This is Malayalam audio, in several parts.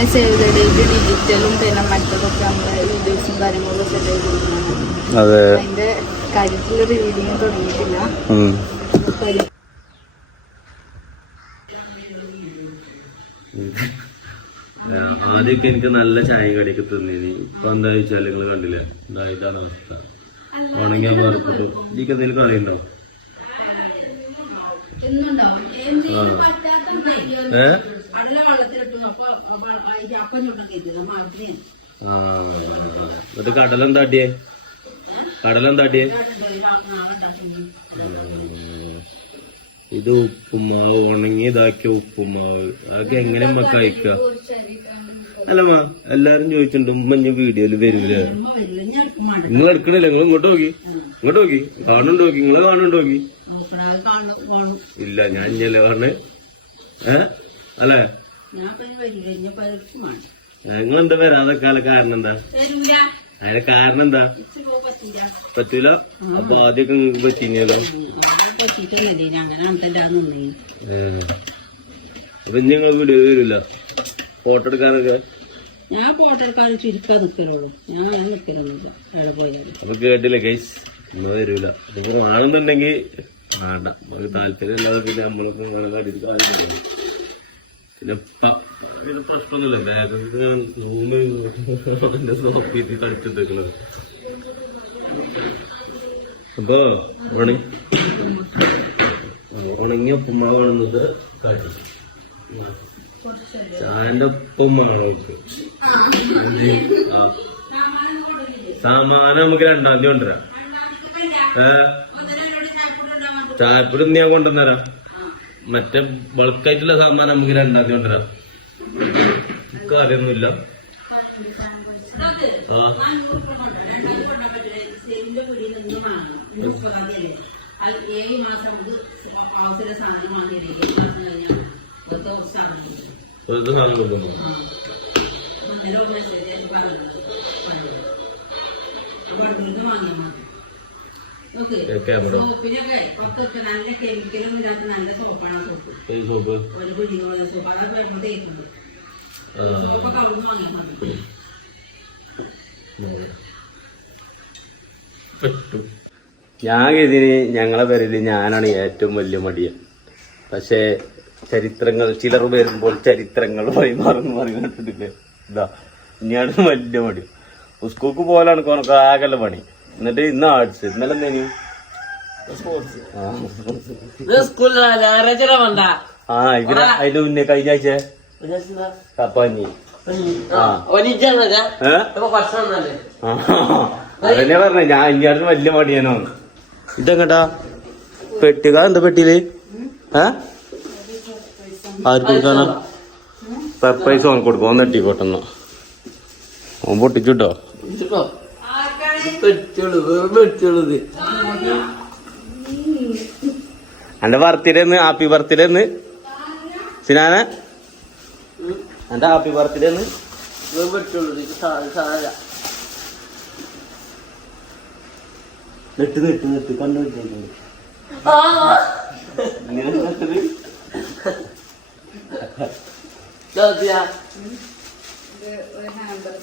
പിന്നെ സേവ് ദ ഡേറ്റ് ഡിജിറ്റലും പിന്നെ മറ്റതൊക്കെ നമ്മളെ വീഡിയോസും കാര്യങ്ങളൊക്കെ സെറ്റ് ചെയ്ത് കൊടുക്കുന്നതാണ്. അതിന്റെ കാര്യത്തിലൊരു റീഡിങ് തുടങ്ങിയിട്ടില്ല. ആദ്യമൊക്കെ എനിക്ക് നല്ല ചായ കടിയൊക്കെ തിന്നിനി. ഇപ്പൊ എന്താ ചോദിച്ചാൽ നിങ്ങൾ കണ്ടില്ലേ, ഇതാണ് അവസ്ഥ. ഉണങ്ങിയാൽ വറുത്തിട്ട് എനിക്ക് എന്തെങ്കിലും അറിയണ്ടോ? എന്നിട്ട് കടലെന്താട്ടിയേ? ഇത് ഉപ്പുമാവ്, ഉണങ്ങി ഇതാക്കിയ ഉപ്പുമാവ്. അതൊക്കെ എങ്ങനെ മക്ക കഴിക്കുക? അല്ലമ്മ എല്ലാരും ചോദിച്ചിട്ടുണ്ട് ഉമ്മ ഞാൻ വീഡിയോയില് വരൂല. നിങ്ങൾ എടുക്കണില്ല, നിങ്ങൾ ഇങ്ങോട്ട് നോക്കി കാണുന്നുണ്ട് നോക്കി, നിങ്ങള് കാണുന്നുണ്ട് നോക്കി. ഇല്ല ഞാൻ ഇഞ്ഞല്ലേ പറഞ്ഞേ, അല്ലേ? നിങ്ങളെന്താ വരാതെ കാരണം എന്താ? അതിന്റെ കാരണം എന്താ? പറ്റൂല. അപ്പൊ ആദ്യമൊക്കെ നിങ്ങൾക്ക് പറ്റിഞ്ഞല്ലോ. അപ്പൊ ഇനി നിങ്ങൾ വീഡിയോ വരില്ല ഫോട്ടോ എടുക്കാനൊക്കെ? ഞാൻ ഫോട്ടോ എടുക്കാൻ ചുരുക്കാൻ നിൽക്കലുള്ളൂ, ഞാൻ നിൽക്കലൊന്നുമില്ല. അപ്പൊ കേട്ടില്ലേ ഗൈസ്, ഒന്നും വരൂല. നിങ്ങൾ ആണെന്നുണ്ടെങ്കിൽ വേണ്ട, നമുക്ക് താല്പര്യം ഇല്ലാതെ പിന്നെ നമ്മളൊക്കെ കടിയിട്ട് കാര്യമില്ല. പിന്നെ പ്രശ്നമൊന്നുമില്ല, ബാഗ് സോപ്പീത്തി കളിച്ചിട്ടേക്കുന്നത്. അപ്പൊ ഉണങ്ങിയ ഉപ്പുമാവാണെന്നത് ചായന്റെ ഒപ്പം ആളോക്ക് സാമാനം നമുക്ക് 2-ാം തീയതി കൊണ്ടുവരാം. ചായപ്പൊടി ഞാൻ കൊണ്ടുവന്നരാം. മറ്റേ ബൾക്കായിട്ടുള്ള സാമാനം നമുക്ക് 2-ാം തീയതി കൊണ്ടുവരാം. കാര്യമൊന്നുമില്ല. ഞാൻ ഇതിന് ഞങ്ങളെ പേരിൽ ഞാനാണ് ഏറ്റവും വലിയ മടിയൻ. പക്ഷേ ചരിത്രങ്ങൾ ചിലർ വരുമ്പോൾ ചരിത്രങ്ങൾ വഴിമാറുന്നു പറഞ്ഞിട്ടില്ലേ. ഇതാ ഇനിയാണ് വലിയ മടി. സ്കൂൾക്ക് പോലാണ് കൊനക്ക് ആകല്ല പണി. എന്നിട്ട് ഇന്ന് ആർട്സ്, ഇന്നലെ എന്തേനു ഇവിടെ അതിന്റെ മുന്നേ കഴിഞ്ഞ ആഴ്ച കപ്പാഞ്ഞി. അതന്നെ പറഞ്ഞ ഞാൻ ഇനിയാടുന്ന് വലിയ മടിയാനോ. ഇതെങ്ങട്ടാ പെട്ടിക? എന്താ പെട്ടിയില്? ആർക്ക് കൊടുക്കാനാ? സർപ്രൈസ് ഓൻ കൊടുക്കും. ഓൻ നെട്ടിക്കോട്ടെന്നോ, ഓൻ പൊട്ടിച്ചുട്ടോ. എന്റെ ബർത്ത്ഡേ ഹാപ്പി ബർത്ത്ഡേ സിനാന, എന്റെ ഹാപ്പി ബർത്ത്ഡേ നെട്ട് കണ്ടു.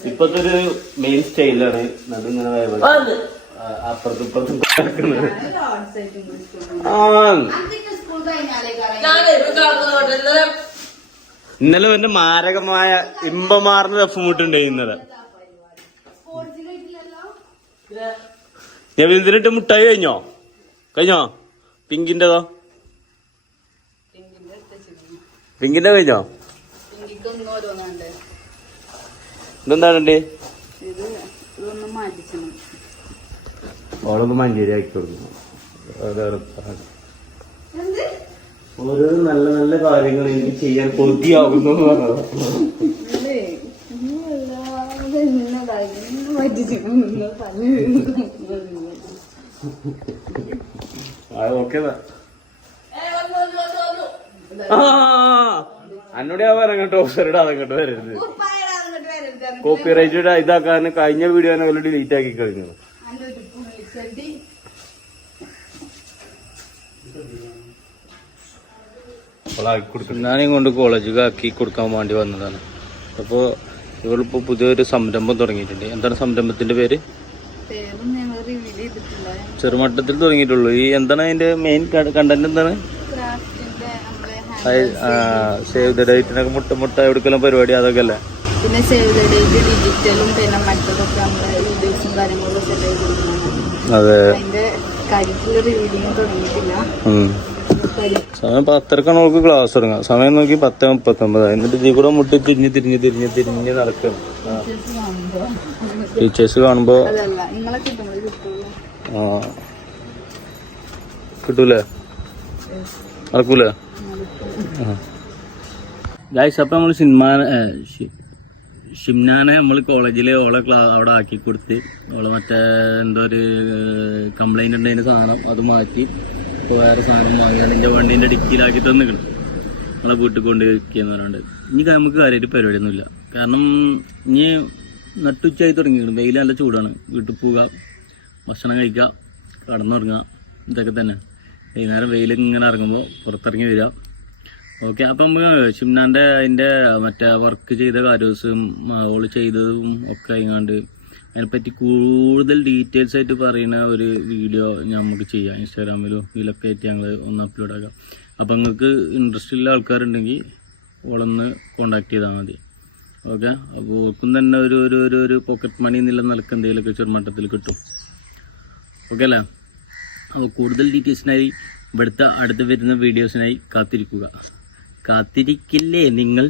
ഇപ്പത്തെ ഒരു മെയിൻ സ്റ്റൈലാണ് അതിങ്ങനെ അപ്പുറത്തും ഇപ്പുറത്തും കിടക്കുന്നത്. ഇന്നലെ എന്റെ മാരകമായ ഇമ്പമാർന്ന റഫ്മുട്ടുണ്ട്. ഇന്നലെ ഞാൻ ഇതിലിട്ട് മുട്ടായി കഴിഞ്ഞോ പിങ്കിന്റെതോ? പിങ്കിന്റെ കഴിഞ്ഞോ? ഇതെന്താണേ? ഓളൊന്ന് മഞ്ചേരി ആക്കി കൊടുക്കുന്നു. ഓരോ നല്ല നല്ല കാര്യങ്ങൾ എനിക്ക് ചെയ്യാൻ കൊതിയാകുന്നു പറഞ്ഞത്. ഓക്കെ എന്നോട് ഞാൻ പറഞ്ഞ ടോസറുടെ അതങ്ങോട്ട് വരരുത്. കോപ്പിറൈറ്റ് ഇതാക്കാൻ കഴിഞ്ഞ വീഡിയോ വല്ല ഡിലീറ്റ് ആക്കി കഴിഞ്ഞു. ഞാനും കൊണ്ട് കോളേജിൽ ആക്കി കൊടുക്കാൻ വേണ്ടി വന്നതാണ്. അപ്പോൾ ഇവളിപ്പോൾ പുതിയൊരു സംരംഭം തുടങ്ങിയിട്ടുണ്ട്. എന്താണ് സംരംഭത്തിൻ്റെ പേര്? പേരും ഞങ്ങൾ റിവീൽ ചെയ്തിട്ടില്ല. ചെറുമട്ടത്തിൽ തുടങ്ങിയിട്ടുള്ളൂ. ഈ എന്താണ് അതിൻ്റെ മെയിൻ കണ്ടന്റ് എന്താണ്? ക്രാഫ്റ്റിന്റെ നമ്മളെ സേവ് ദ ഡേറ്റിനൊക്കെ മുട്ട എടുക്കലും പരിപാടി അതൊക്കെ അല്ലേ? പിന്നെ സേവ് ദ ഡേറ്റ് ഡിജിറ്റലും പിന്നെ മറ്റതൊക്കെ നമ്മളെ വീഡിയോസും കാര്യങ്ങളൊക്കെ സെറ്റ് ചെയ്ത് കൊടുക്കുന്നതാണ്. അതെ. അതിന്റെ കാര്യത്തില് റിവീലിങ് തുടങ്ങിയിട്ടില്ല. സമയം 10:30 നമുക്ക് ക്ലാസ് തുടങ്ങാം. സമയം നോക്കി 10:39. എന്നിട്ട് ഇതിൽ കൂടെ മുട്ടി തിരിഞ്ഞ് നടക്കണം. ടീച്ചേഴ്സ് കാണുമ്പോ അതല്ല നിങ്ങളെ കിട്ടുമ്പോൾ കിട്ടുള്ളൂ. കിട്ടൂലേ? നടക്കൂലേ? ഗായ്സ്, അപ്പം നമ്മൾ ഷിംനാനെ നമ്മൾ കോളേജിൽ ഓളെ അവിടെ ആക്കി കൊടുത്ത് ഓളെ മറ്റേ എന്തോ ഒരു കംപ്ലൈൻറ്റ് ഉണ്ട് അതിന് സാധനം അത് മാറ്റി വേറെ സാധനം വാങ്ങിയാൽ നിൻ്റെ വണ്ടീൻ്റെ ഡിക്കിയിലാക്കി തന്നിക്കണം. നമ്മളെ വീട്ടിൽ കൊണ്ട് വയ്ക്കുകയെന്ന് പറയാണ്ട്. ഇനി നമുക്ക് കാര്യമായിട്ട് പരിപാടിയൊന്നുമില്ല. കാരണം ഇനി നട്ടുച്ചയായി തുടങ്ങിയിരുന്നു. വെയിൽ നല്ല ചൂടാണ്. വീട്ടിൽ പോവുക, ഭക്ഷണം കഴിക്കുക, കടന്നുറങ്ങുക, ഇതൊക്കെ തന്നെ. വൈകുന്നേരം വെയിൽ ഇങ്ങനെ ഇറങ്ങുമ്പോൾ പുറത്തിറങ്ങി വരിക. ഓക്കെ, അപ്പം നമുക്ക് ഷിംനാൻ്റെ അതിൻ്റെ മറ്റേ വർക്ക് ചെയ്ത കാര്യവും ഓള് ചെയ്തതും ഒക്കെ ആയിങ്ങാണ്ട് അതിനെപ്പറ്റി കൂടുതൽ ഡീറ്റെയിൽസ് ആയിട്ട് പറയുന്ന ഒരു വീഡിയോ നമുക്ക് ചെയ്യാം. ഇൻസ്റ്റാഗ്രാമിലോ ഇതിലൊക്കെ ആയിട്ട് ഞങ്ങൾ ഒന്ന് അപ്ലോഡ് ആക്കാം. അപ്പം നിങ്ങൾക്ക് ഇൻട്രസ്റ്റ് ഉള്ള ആൾക്കാരുണ്ടെങ്കിൽ ഓളൊന്ന് കോണ്ടാക്ട് ചെയ്താൽ മതി. ഓക്കെ, അപ്പോൾ ഓർക്കും തന്നെ ഒരു പോക്കറ്റ് മണി എന്നുള്ള നിലക്ക് എന്തെങ്കിലുമൊക്കെ ചെറുമട്ടത്തിൽ കിട്ടും. ഓക്കെ അല്ലേ? അപ്പോൾ കൂടുതൽ ഡീറ്റെയിൽസിനായി ഇവിടുത്തെ അടുത്ത് വരുന്ന വീഡിയോസിനായി കാത്തിരിക്കില്ലേ നിങ്ങൾ?